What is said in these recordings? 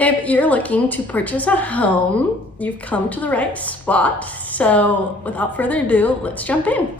If you're looking to purchase a home, you've come to the right spot. So without further ado, let's jump in.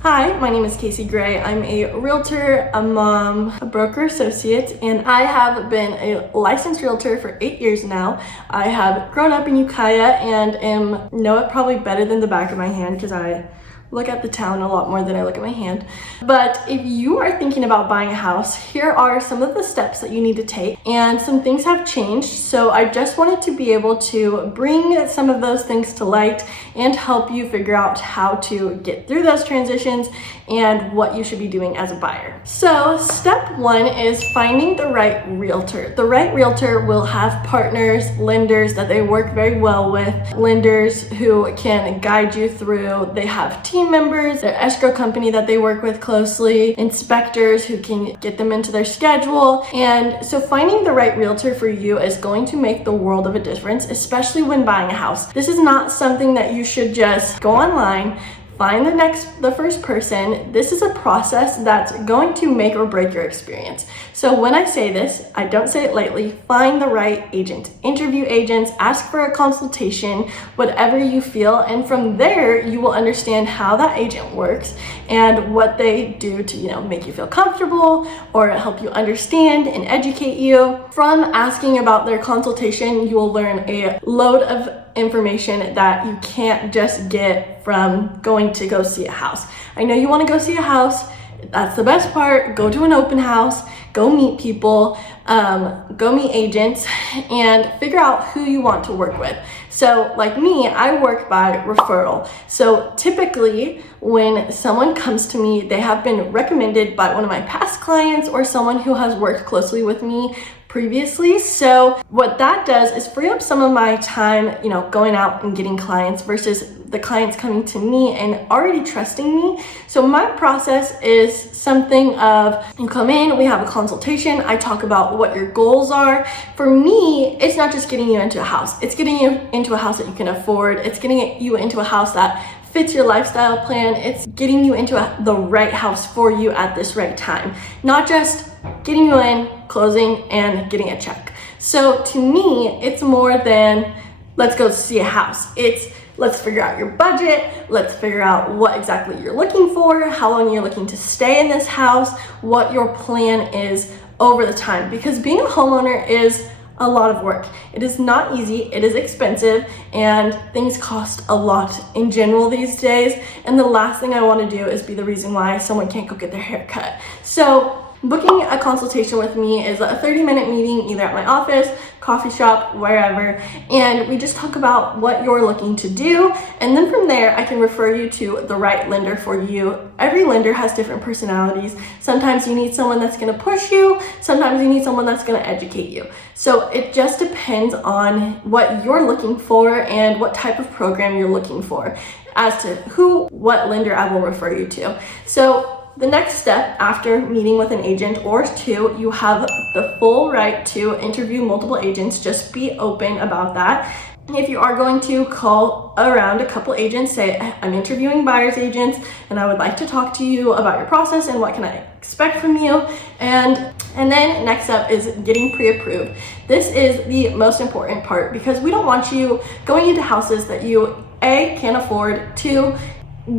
Hi, my name is Kasie Gray. I'm a realtor, a mom, a broker associate, and I have been a licensed realtor for 8 years now. I have grown up in Ukiah and know it probably better than the back of my hand because I look at the town a lot more than I look at my hand. But if you are thinking about buying a house, here are some of the steps that you need to take, and some things have changed. So I just wanted to be able to bring some of those things to light and help you figure out how to get through those transitions and what you should be doing as a buyer. So step one is finding the right realtor. The right realtor will have partners, lenders that they work very well with, lenders who can guide you through. They have team members, their escrow company that they work with closely, inspectors who can get them into their schedule. And so finding the right realtor for you is going to make the world of a difference, especially when buying a house. This is not something that you should just go online, find the first person. This is a process that's going to make or break your experience. So when I say this, I don't say it lightly. Find the right agent. Interview agents, ask for a consultation, whatever you feel, and from there you will understand how that agent works and what they do to, make you feel comfortable or help you understand and educate you. From asking about their consultation, you will learn a load of information that you can't just get from going to go see a house. I know you want to go see a house. That's the best part. Go to an open house, go meet people, go meet agents, and figure out who you want to work with. So like me, I work by referral. So typically when someone comes to me, they have been recommended by one of my past clients or someone who has worked closely with me previously. So what that does is free up some of my time, going out and getting clients versus the clients coming to me and already trusting me. So my process is something of, you come in, we have a consultation, I talk about what your goals are. For me, it's not just getting you into a house, it's getting you into a house that you can afford, it's getting you into a house that fits your lifestyle plan, it's getting you into the right house for you at this right time, not just getting you in, closing, and getting a check. So to me, it's more than let's go see a house. It's let's figure out your budget, let's figure out what exactly you're looking for, how long you're looking to stay in this house, what your plan is over the time. Because being a homeowner is a lot of work. It is not easy, it is expensive, and things cost a lot in general these days. And the last thing I want to do is be the reason why someone can't go get their hair cut. So booking a consultation with me is a 30-minute meeting either at my office, coffee shop, wherever, and we just talk about what you're looking to do, and then from there I can refer you to the right lender for you. Every lender has different personalities. Sometimes you need someone that's going to push you, sometimes you need someone that's going to educate you. So it just depends on what you're looking for and what type of program you're looking for as to what lender I will refer you to. So the next step after meeting with an agent or two, you have the full right to interview multiple agents. Just be open about that. If you are going to call around a couple agents, say, I'm interviewing buyer's agents and I would like to talk to you about your process and what can I expect from you. And then next up is getting pre-approved. This is the most important part because we don't want you going into houses that you A, can't afford, 2,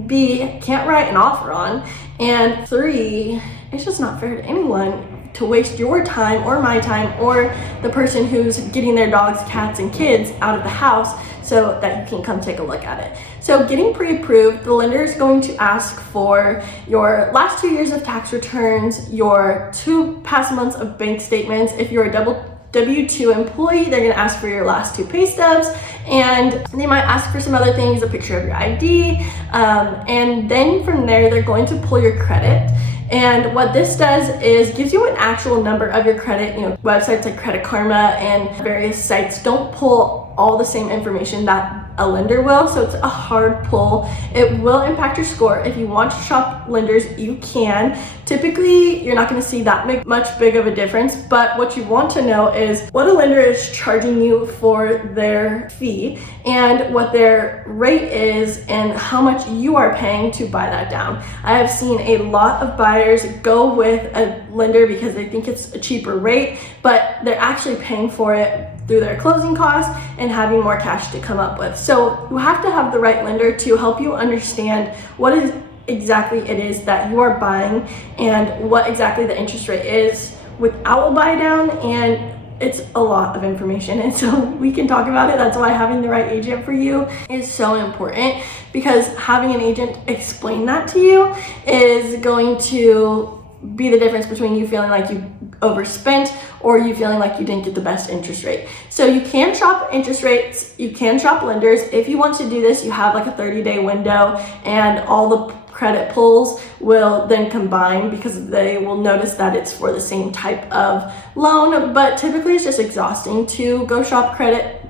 B, can't write an offer on, and 3, it's just not fair to anyone to waste your time or my time or the person who's getting their dogs, cats, and kids out of the house so that you can come take a look at it. So getting pre-approved, the lender is going to ask for your last 2 years of tax returns, your 2 past months of bank statements. If you're a W-2 employee, they're going to ask for your last 2 pay stubs, and they might ask for some other things, a picture of your ID, and then from there they're going to pull your credit. And what this does is gives you an actual number of your credit. Websites like Credit Karma and various sites don't pull all the same information that a lender will, so it's a hard pull. It will impact your score. If you want to shop lenders, you can. Typically, you're not going to see that much big of a difference, but what you want to know is what a lender is charging you for their fee and what their rate is and how much you are paying to buy that down. I have seen a lot of buyers buyers go with a lender because they think it's a cheaper rate, but they're actually paying for it through their closing costs and having more cash to come up with. So you have to have the right lender to help you understand what is exactly it is that you are buying and what exactly the interest rate is without a buy down. And it's a lot of information, and so we can talk about it. That's why having the right agent for you is so important, because having an agent explain that to you is going to be the difference between you feeling like you overspent or you feeling like you didn't get the best interest rate. So you can shop interest rates, you can shop lenders. If you want to do this, you have like a 30-day window, and all the credit pulls will then combine because they will notice that it's for the same type of loan. But typically it's just exhausting to go shop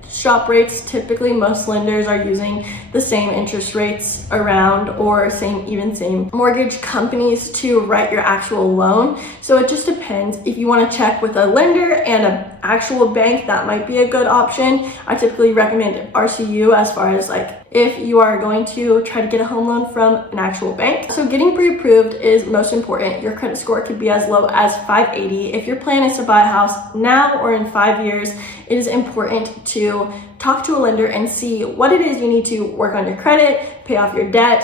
shop rates. Typically most lenders are using the same interest rates around, or same mortgage companies to write your actual loan. So it just depends. If you want to check with a lender and an actual bank, that might be a good option. I typically recommend RCU as far as like if you are going to try to get a home loan from an actual bank. So getting pre-approved is most important. Your credit score could be as low as 580. If your plan is to buy a house now or in 5 years, it is important to talk to a lender and see what it is you need to work on your credit, pay off your debt,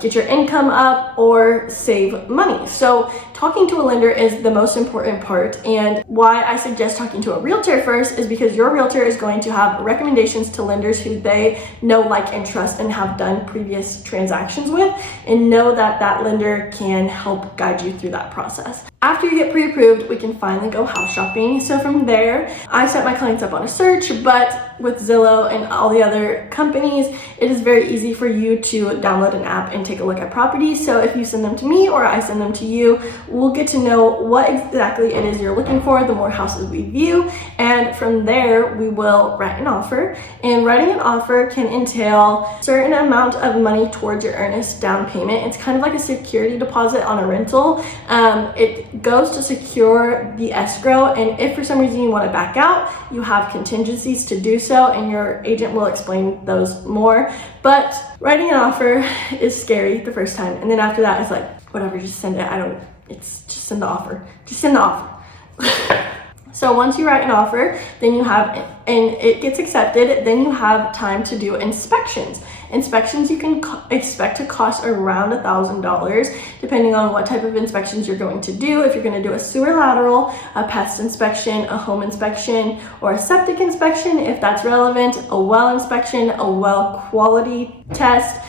get your income up, or save money. So talking to a lender is the most important part, and why I suggest talking to a realtor first is because your realtor is going to have recommendations to lenders who they know, like, and trust and have done previous transactions with, and know that that lender can help guide you through that process. After you get pre-approved, we can finally go house shopping. So from there, I set my clients up on a search, but with Zillow and all the other companies, it is very easy for you to download an app and take a look at properties. So if you send them to me or I send them to you, we'll get to know what exactly it is you're looking for, the more houses we view. And from there, we will write an offer. And writing an offer can entail a certain amount of money towards your earnest down payment. It's kind of like a security deposit on a rental. It goes to secure the escrow, and if for some reason you want to back out, you have contingencies to do so, and your agent will explain those more. But writing an offer is scary the first time, and then after that it's like, whatever, just send it. It's just send the offer. Just send the offer. So once you write an offer, then you have, and it gets accepted, then you have time to do inspections. Inspections you can expect to cost around $1,000, depending on what type of inspections you're going to do. If you're going to do a sewer lateral, a pest inspection, a home inspection, or a septic inspection, if that's relevant, a well inspection, a well quality test,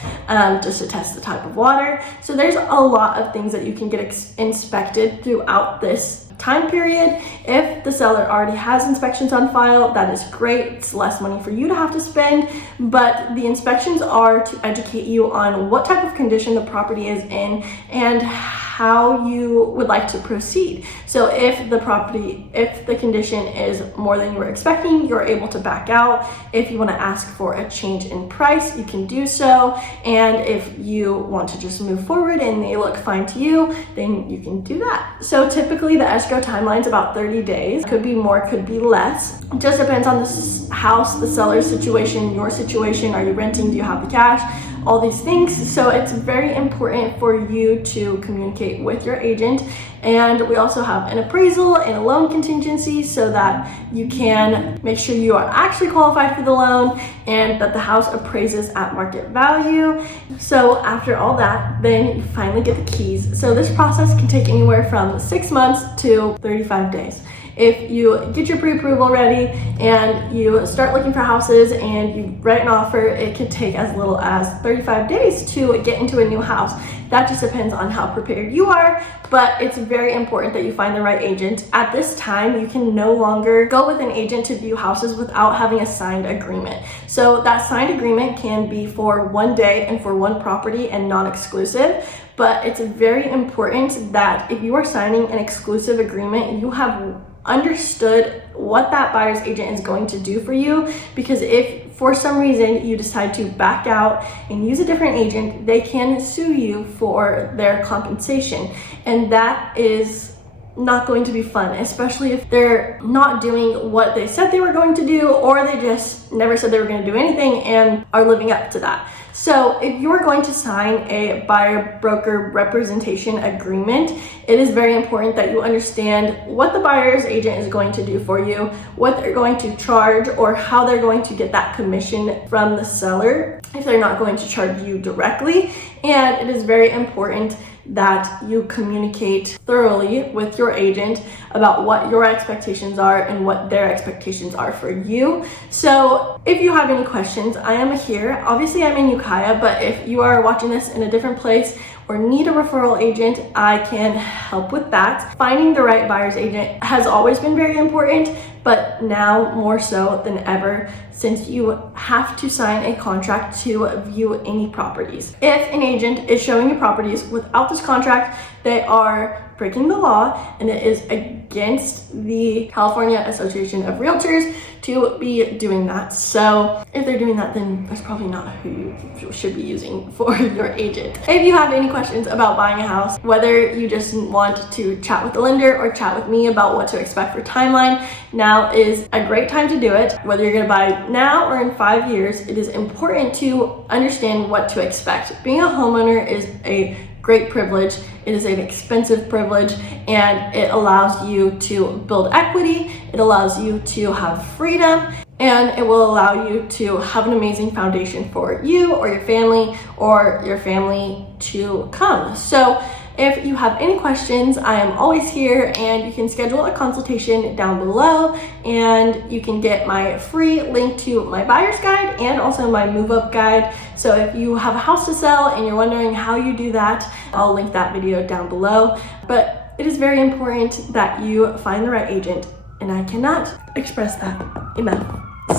just to test the type of water. So there's a lot of things that you can get inspected throughout this time period. If the seller already has inspections on file, that is great. It's less money for you to have to spend, but the inspections are to educate you on what type of condition the property is in and how you would like to proceed. So if the condition is more than you were expecting, you're able to back out. If you want to ask for a change in price, you can do so. And if you want to just move forward and they look fine to you, then you can do that. So typically the escrow timeline is about 30 days. Could be more, could be less. It just depends on the house, the seller's situation, your situation. Are you renting? Do you have the cash? All these things. So it's very important for you to communicate with your agent. And we also have an appraisal and a loan contingency so that you can make sure you are actually qualified for the loan and that the house appraises at market value. So after all that, then you finally get the keys. So this process can take anywhere from 6 months to 35 days. If you get your pre-approval ready and you start looking for houses and you write an offer, it can take as little as 35 days to get into a new house. That just depends on how prepared you are, but it's very important that you find the right agent. At this time, you can no longer go with an agent to view houses without having a signed agreement. So that signed agreement can be for one day and for one property and non-exclusive. But it's very important that if you are signing an exclusive agreement, you have understood what that buyer's agent is going to do for you, because if for some reason you decide to back out and use a different agent, they can sue you for their compensation, and that is not going to be fun, especially if they're not doing what they said they were going to do, or they just never said they were going to do anything and are living up to that. So if you're going to sign a buyer broker representation agreement, it is very important that you understand what the buyer's agent is going to do for you, what they're going to charge, or how they're going to get that commission from the seller if they're not going to charge you directly. And it is very important that you communicate thoroughly with your agent about what your expectations are and what their expectations are for you. So if you have any questions, I am here. Obviously, I'm in Ukiah, but if you are watching this in a different place or need a referral agent, I can help with that. Finding the right buyer's agent has always been very important, but now more so than ever, since you have to sign a contract to view any properties. If an agent is showing you properties without this contract, they are breaking the law, and it is against the California Association of Realtors to be doing that. So if they're doing that, then that's probably not who you should be using for your agent. If you have any questions about buying a house, whether you just want to chat with the lender or chat with me about what to expect for timeline, now is a great time to do it. Whether you're gonna buy now or in 5 years, it is important to understand what to expect. Being a homeowner is a great privilege. It is an expensive privilege, and it allows you to build equity. It allows you to have freedom, and it will allow you to have an amazing foundation for you or your family to come. So if you have any questions, I am always here, and you can schedule a consultation down below, and you can get my free link to my buyer's guide and also my move-up guide. So if you have a house to sell and you're wondering how you do that, I'll link that video down below. But it is very important that you find the right agent, and I cannot express that enough.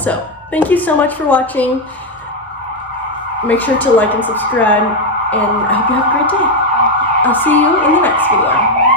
So thank you so much for watching. Make sure to like and subscribe, and I hope you have a great day. I'll see you in the next video.